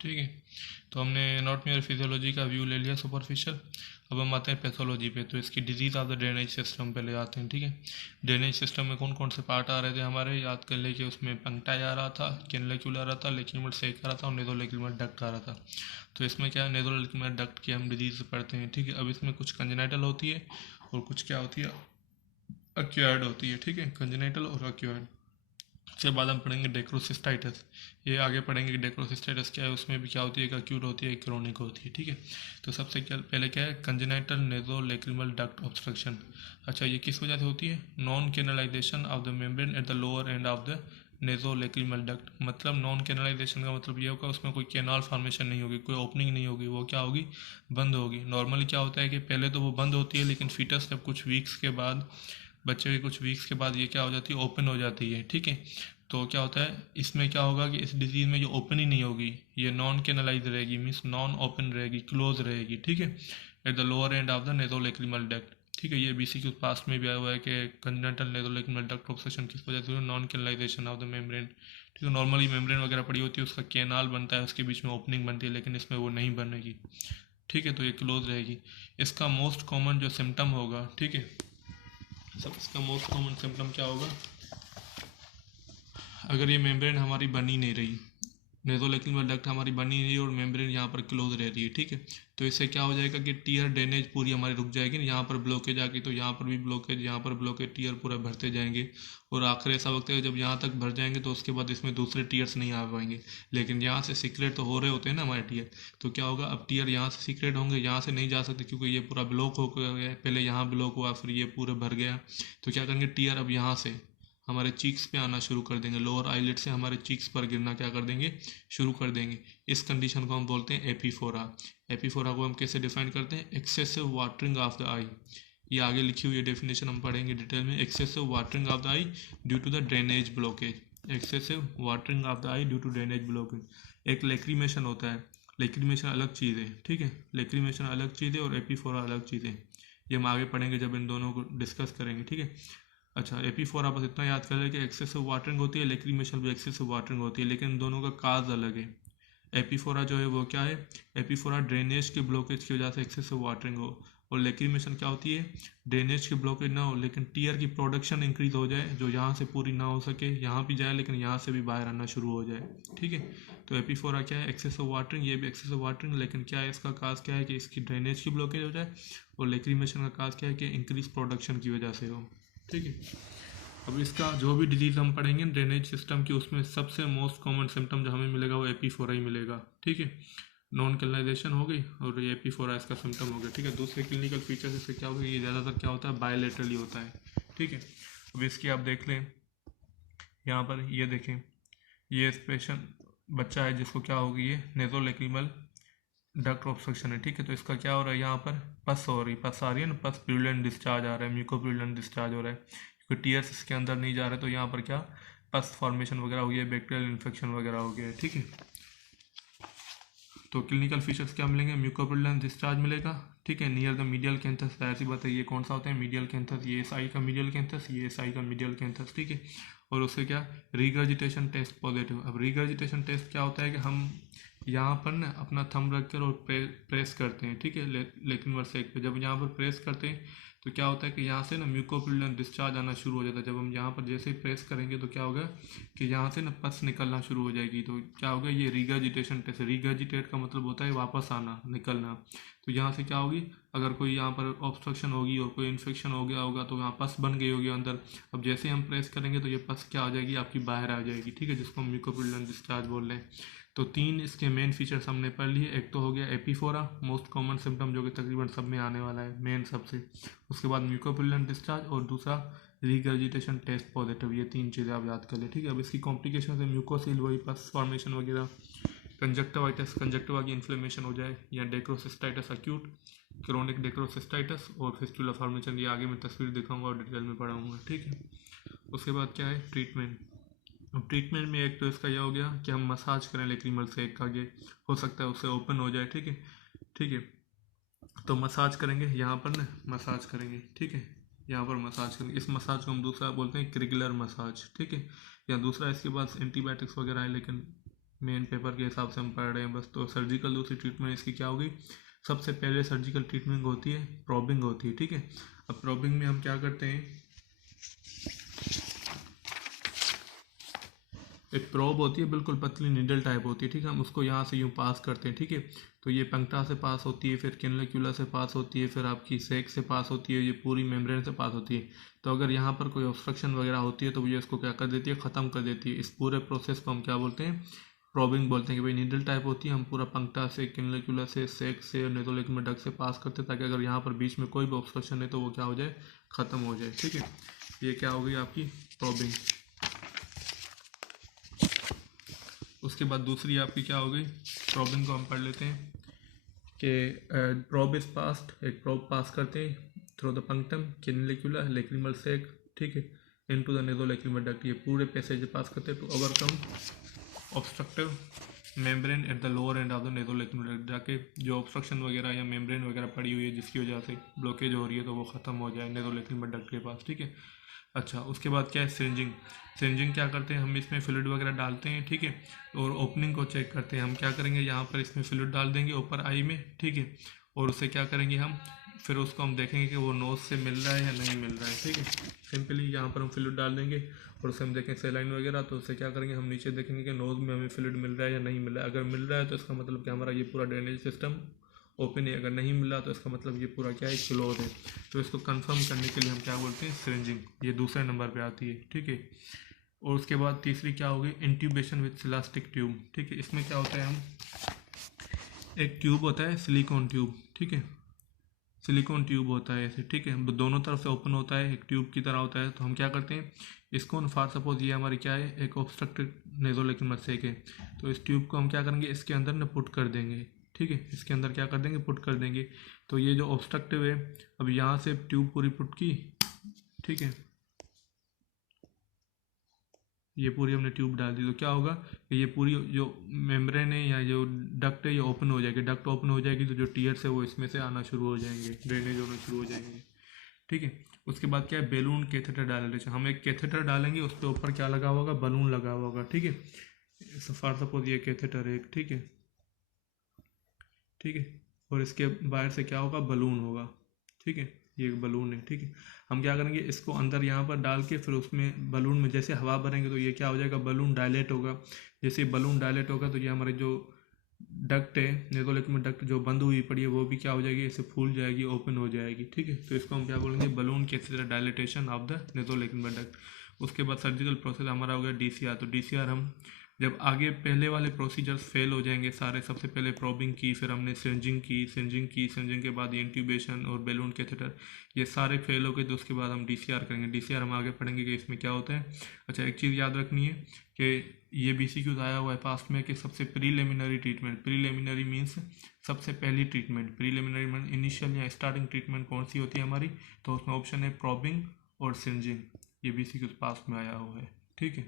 ठीक है। तो हमने एनाटॉमी और फिजियोलॉजी का व्यू ले लिया सुपरफिशियल। अब हम आते हैं पैथोलॉजी पे। तो इसकी disease of the drainage system पे ले आते हैं। ठीक है, ड्रेनेज सिस्टम में कौन कौन से पार्ट आ रहे थे हमारे, याद कर ले कि उसमें पंक्टाई आ रहा था, कैनालिक्यूल आ रहा था, लेक्रिमल सेक आ रहा था और नेज़ोलेक्रिमल डक्ट आ रहा था। तो इसमें क्या है, नेज़ोलेक्रिमल डक्ट की हम डिजीज़ पढ़ते हैं। ठीक है, अब इसमें कुछ कंजेनाइटल होती है और कुछ क्या होती है, एक्वायर्ड होती है। ठीक है, कंजेनाइटल और एक्वायर्ड। उसके बाद हम पढ़ेंगे डेक्रोसिस्टाइटिस। ये आगे पढ़ेंगे कि डेक्रोसिस्टाइटिस क्या है, उसमें भी क्या होती है, एक अक्यूट होती है, एक क्रोनिक होती है। ठीक है, तो सबसे क्या पहले क्या है, कंजेनाइटल नेज़ोलेक्रिमल डक्ट ऑब्स्ट्रक्शन। अच्छा, ये किस वजह से होती है, non canalisation of the membrane at the lower end of the nasolacrimal duct. मतलब नॉन कैनलाइजेशन का मतलब ये होगा उसमें कोई कैनाल फॉर्मेशन नहीं होगी, कोई ओपनिंग नहीं होगी, वो क्या होगी, बंद होगी। नॉर्मली क्या होता है कि पहले तो वो बंद होती है, लेकिन फीटस जब कुछ वीक्स के बाद, बच्चे के कुछ वीक्स के बाद ये क्या हो जाती है, ओपन हो जाती है। ठीक है, तो क्या होता है इसमें, क्या होगा कि इस डिजीज़ में ये ओपन ही नहीं होगी, ये नॉन कैनलाइज रहेगी, मीन्स नॉन ओपन रहेगी, क्लोज रहेगी। ठीक है, at the lower end of the nasolacrimal duct. ठीक है, ये बीसीक्यू पास्ट में भी आया हुआ है कि कंजेनिटल नेज़ोलेक्रिमल डक्ट ऑब्स्ट्रक्शन किस वजह से, non canalisation of the membrane. ठीक है, नॉर्मली मेम्ब्रेन वगैरह पड़ी होती है, उसका कैनाल बनता है, उसके बीच में ओपनिंग बनती है, लेकिन इसमें वो नहीं बनेगी। ठीक है, तो ये क्लोज रहेगी। इसका मोस्ट कॉमन जो सिम्टम होगा, ठीक है, सब इसका मोस्ट कॉमन सिम्टम क्या होगा, अगर ये मेम्ब्रेन हमारी बनी नहीं रही, नेज़ोलेक्रिमल डक्ट हमारी बनी नहीं और मेम्ब्रेन यहाँ पर क्लोज रह रही है। ठीक है, तो इससे क्या हो जाएगा कि टीयर ड्रेनेज पूरी हमारी रुक जाएगी, यहाँ पर ब्लॉकेज आएगी तो यहाँ पर भी ब्लॉकेज, यहाँ पर ब्लॉकेज, टीयर पूरा भरते जाएंगे। और आखिर ऐसा वक्त है जब यहाँ तक भर जाएंगे तो उसके बाद इसमें दूसरे टीयर्स नहीं आ पाएंगे। लेकिन यहाँ से सीक्रेट तो हो रहे होते हैं ना हमारे टीयर, तो क्या होगा, अब टीयर यहाँ से सीक्रेट होंगे, यहाँ से नहीं जा सकते क्योंकि ये पूरा ब्लॉक हो गया है। पहले यहाँ ब्लॉक हुआ, फिर ये पूरा भर गया, तो क्या करेंगे, टीयर अब यहाँ से हमारे चीक्स पे आना शुरू कर देंगे, लोअर आईलिड से हमारे चीक्स पर गिरना क्या कर देंगे, शुरू कर देंगे। इस कंडीशन को हम बोलते हैं एपीफोरा। एपीफोरा को हम कैसे डिफाइन करते हैं, excessive watering of the eye. ये आगे लिखी हुई डेफिनेशन हम पढ़ेंगे डिटेल में। Excessive watering of the eye due to the drainage blockage. Excessive watering of the eye due to drainage blockage. एक लेक्रीमेशन होता है, लेक्रीमेशन अलग चीज़ है। ठीक है, लेक्रीमेशन अलग चीज़ है और एपीफोरा अलग चीज़ है। ये हम आगे पढ़ेंगे जब इन दोनों को डिस्कस करेंगे। ठीक है, अच्छा, एपीफोरा बस इतना याद कर ले कि एक्सेसिव वाटरिंग होती है, लेक्रीमेशन भी एक्सेसिव वाटरिंग होती है, लेकिन दोनों का काज अलग है। एपीफोरा जो है वो क्या है, एपीफोरा ड्रेनेज के ब्लॉकेज की वजह से एक्सेसिव वाटरिंग हो, और लेक्रीमेशन क्या होती है, ड्रेनेज की ब्लॉकेज ना हो लेकिन टीयर की प्रोडक्शन इंक्रीज हो जाए, जो यहाँ से पूरी ना हो सके, यहाँ भी जाए लेकिन यहाँ से भी बाहर आना शुरू हो जाए। ठीक है, तो एपीफोरा क्या है, एक्सेसिव वाटरिंग, ये भी एक्सेसिव वाटरिंग, लेकिन क्या है इसका काज क्या है कि इसकी ड्रेनेज की ब्लॉकेज हो जाए, और लेक्रीमेशन का काज क्या है कि इंक्रीज प्रोडक्शन की वजह से हो। ठीक है, अब इसका जो भी डिजीज़ हम पढ़ेंगे ड्रेनेज सिस्टम की, उसमें सबसे मोस्ट कॉमन सिम्टम जो हमें मिलेगा वो एपीफोरा ही मिलेगा। ठीक है, नॉन कैनलाइजेशन हो गई और ये एपीफोरा इसका सिम्टम हो गया। ठीक है, दूसरे क्लिनिकल फीचर्स इससे क्या होगा, ये ज़्यादातर क्या होता है, बायोलेटरली होता है। ठीक है, अब इसकी आप देख लें, यहाँ पर ये देखें, ये पेशेंट बच्चा है जिसको क्या होगी, ये नेज़ोलेक्रिमल डक्ट ऑब्स्ट्रक्शन है। ठीक है, तो इसका क्या हो रहा है, यहाँ पर पस हो रही, पस आ रही है ना, पस प्यूलेंट डिस्चार्ज आ रहा है, म्यूकोप्यूलेंट डिस्चार्ज हो रहा है, क्योंकि टीयर्स इसके अंदर नहीं जा रहे, तो यहाँ पर क्या पस फॉर्मेशन वगैरह हो गया, बैक्टीरियल इन्फेक्शन वगैरह हो गया है। ठीक है, तो क्लिनिकल फीचर्स क्या मिलेंगे, म्यूकोप्यूलेंट डिस्चार्ज मिलेगा। ठीक है, नियर द मीडियल कैंथस, ऐसी बात है, ये कौन सा होता है, मीडियल कैंथस, ये एस आई का मीडियल कैंथस, ये एस आई का मीडियल कैंथस। ठीक है, और उससे क्या, रिगर्जिटेशन टेस्ट पॉजिटिव। अब रिगर्जिटेशन टेस्ट क्या होता है कि हम यहाँ पर ना अपना थंब रख कर और प्रेस करते हैं। ठीक है, लेकिन वर्सेक पे जब यहाँ पर प्रेस करते हैं तो क्या होता है कि यहाँ से ना म्यूकोप्यूलेंट डिस्चार्ज आना शुरू हो जाता है। जब हम यहाँ पर जैसे ही प्रेस करेंगे तो क्या होगा कि यहाँ से ना पस निकलना शुरू हो जाएगी, तो क्या होगा, ये रिगर्जिटेशन टेस्ट। रिगर्जिटेट का मतलब होता है वापस आना, निकलना। तो यहाँ से क्या होगी, अगर कोई यहाँ पर ऑब्स्ट्रक्शन होगी और कोई इन्फेक्शन हो गया होगा तो यहाँ पस बन गई होगी अंदर। अब जैसे हम प्रेस करेंगे तो ये पस क्या आ जाएगी, आपकी बाहर आ जाएगी। ठीक है, जिसको हम म्यूकोप्यूलेंट डिस्चार्ज बोल रहे हैं। तो तीन इसके मेन फीचर्स हमने पढ़ लिए। एक तो हो गया एपीफोरा, मोस्ट कॉमन सिम्टम जो कि तकरीबन सब में आने वाला है, मेन सबसे। उसके बाद म्यूकोप्यूलेंट डिस्चार्ज और दूसरा रिगर्जिटेशन टेस्ट पॉजिटिव। ये तीन चीज़ें आप याद कर ले। ठीक है, अब इसकी कॉम्प्लिकेशन है म्यूकोसिल, वही पस फॉर्मेशन वगैरह, कंजक्टिवाइटिस, कंजक्टिवा की इन्फ्लेमेशन हो जाए, या डेक्रोसिस्टाइटिस अक्यूट, क्रोनिक डेक्रोसिस्टाइटिस, और फिस्टुला फॉर्मेशन। ये आगे मैं तस्वीर दिखाऊंगा और डिटेल में पढ़ाऊंगा। ठीक है, उसके बाद क्या है, ट्रीटमेंट। अब ट्रीटमेंट में एक तो इसका यह हो गया कि हम मसाज करें लेक्रीमल से, एक आगे हो सकता है उससे ओपन हो जाए। ठीक है, ठीक है, तो मसाज करेंगे, यहाँ पर ना मसाज करेंगे। ठीक है, यहाँ पर मसाज करेंगे। इस मसाज को हम दूसरा बोलते हैं क्रिगुलर मसाज। ठीक है, या दूसरा इसके पास एंटीबायोटिक्स वगैरह है, लेकिन मेन पेपर के हिसाब से हम पढ़ रहे हैं बस। तो सर्जिकल दूसरी ट्रीटमेंट इसकी क्या होगी, सबसे पहले सर्जिकल ट्रीटमेंट होती है प्रॉबिंग होती है, ठीक है। अब प्रॉबिंग में हम क्या करते हैं, एक प्रोब होती है बिल्कुल पतली नीडल टाइप होती है, ठीक है। हम उसको यहाँ से यूँ पास करते हैं, ठीक है। तो ये पंक्टा से पास होती है, फिर कैनुलिकुला से पास होती है, फिर आपकी सेक से पास होती है, ये पूरी मेम्ब्रेन से पास होती है। तो अगर यहाँ पर कोई ऑब्स्ट्रक्शन वगैरह होती है तो ये इसको क्या कर देती है, ख़त्म कर देती है। इस पूरे प्रोसेस को हम क्या बोलते हैं, प्रॉबिंग बोलते हैं। कि भाई नीडल टाइप होती है, हम पूरा पंक्टा से, कैनुलिकुला से, सेक से, नेज़ोलेक्युलर डक्ट से पास करते हैं, ताकि अगर यहाँ पर बीच में कोई भी ऑब्स्ट्रक्शन है तो वो क्या हो जाए, ख़त्म हो जाए, ठीक है। ये क्या हो गई आपकी प्रॉबिंग। उसके बाद दूसरी आपकी क्या हो गई, प्रॉबिंग को हम पढ़ लेते हैं कि प्रोब इज पास्ड, एक प्रोब पास करते हैं थ्रू द पंक्टम, कैनुलिकुला, लेक्रिमल सेक, ठीक है, इनटू द नेज़ोलेक्युलर डक्ट। ये पूरे पैसेज पास करते हैं to overcome obstructive membrane at the lower end of the nasolacrimal duct, जाके जो ऑब्स्ट्रक्शन वगैरह या मेम्ब्रेन वगैरह पड़ी हुई है जिसकी वजह से ब्लॉकेज हो रही है तो वो ख़त्म हो जाए नेज़ोलेक्युलर डक्ट के पास, ठीक है। अच्छा, उसके बाद क्या है, सिरिंजिंग। सिरिंजिंग क्या करते हैं, हम इसमें फ्लूइड वगैरह डालते हैं, ठीक है, और ओपनिंग को चेक करते हैं। हम क्या करेंगे, यहाँ पर इसमें फ्लूइड डाल देंगे ऊपर आई में, ठीक है, और उससे क्या करेंगे हम, फिर उसको हम देखेंगे कि वो नोज से मिल रहा है या नहीं मिल रहा है, ठीक है। सिंपली यहाँ पर हम फ्लूइड डाल देंगे और उससे हम देखें सेलाइन वगैरह, तो उससे क्या करेंगे, हम नीचे देखेंगे कि नोज में हमें फ्लूइड मिल रहा है या नहीं मिल रहा है। अगर मिल रहा है तो इसका मतलब कि हमारा ये पूरा ड्रेनेज सिस्टम ओपन है, अगर नहीं मिल रहा तो इसका मतलब ये पूरा क्या है, क्लोज है। तो इसको कंफर्म करने के लिए हम क्या बोलते हैं, सिरिंजिंग। ये दूसरे नंबर पे आती है, ठीक है। और उसके बाद तीसरी क्या होगी, इंट्यूबेशन विद सिलास्टिक ट्यूब, ठीक है। इसमें क्या होता है, हम एक ट्यूब होता है सिलिकॉन ट्यूब, ठीक है, सिलिकॉन ट्यूब होता है ऐसे, ठीक है, दोनों तरफ से ओपन होता है, एक ट्यूब की तरह होता है। तो हम क्या करते हैं इसको, फॉर सपोज ये हमारी क्या है, एक ऑब्स्ट्रक्टेड नेज़ोलेक्युलर सेक है, तो इस ट्यूब को हम क्या करेंगे, इसके अंदर ना पुट कर देंगे, ठीक है, इसके अंदर क्या कर देंगे, पुट कर देंगे। तो ये जो ऑब्स्ट्रक्टिव है, अब यहाँ से ट्यूब पूरी पुट की, ठीक है, ये पूरी हमने ट्यूब डाल दी, तो क्या होगा कि ये पूरी जो मेम्ब्रेन है या जो डक्ट है ये ओपन हो जाएगी। डक्ट ओपन हो जाएगी तो जो टीयर्स है वो इसमें से आना शुरू हो जाएंगे, ड्रेनेज होना शुरू हो जाएंगे, ठीक है। उसके बाद क्या है, बेलून कैथेटर डालेंगे। हम एक कैथेटर डालेंगे, उस पर ऊपर क्या लगा होगा, बलून लगा हुआ होगा, ठीक है। फॉर सपोज ये कैथेटर है एक, ठीक है, ठीक है, और इसके बाहर से क्या होगा, बलून होगा, ठीक है, ये एक बलून है, ठीक है। हम क्या करेंगे, इसको अंदर यहाँ पर डाल के फिर उसमें बलून में जैसे हवा भरेंगे तो ये क्या हो जाएगा, बलून डायलेट होगा। जैसे बलून डायलेट होगा तो ये हमारे जो डक्ट है, नेज़ोलेक्युलर डक्ट जो बंद हुई पड़ी है वो भी क्या हो जाएगी, इससे फूल जाएगी, ओपन हो जाएगी, ठीक है। तो इसको हम क्या बोलेंगे, बलून के dilatation of the nasolacrimal duct. उसके बाद सर्जिकल प्रोसेस हमारा हो गया डीसीआर। तो डीसीआर हम जब आगे पहले वाले प्रोसीजर्स फेल हो जाएंगे सारे, सबसे पहले प्रॉबिंग की, फिर हमने सिरिंजिंग के बाद इंट्यूबेशन और बैलून कैथेटर, ये सारे फेल हो गए तो उसके बाद हम डीसीआर करेंगे। डीसीआर हम आगे पढ़ेंगे कि इसमें क्या होता है। अच्छा, एक चीज़ याद रखनी है कि ये बीसीक्यूज आया हुआ है पास्ट में कि सबसे प्रीलिमिनरी ट्रीटमेंट, प्रीलिमिनरी मीन्स सबसे पहली ट्रीटमेंट, प्रीलिमिनरी मीन इनिशियल या स्टार्टिंग ट्रीटमेंट कौन सी होती है हमारी, तो उसमें ऑप्शन है प्रॉबिंग और सिरिंजिंग। ये बीसीक्यूज पास्ट में आया हुआ है, ठीक है।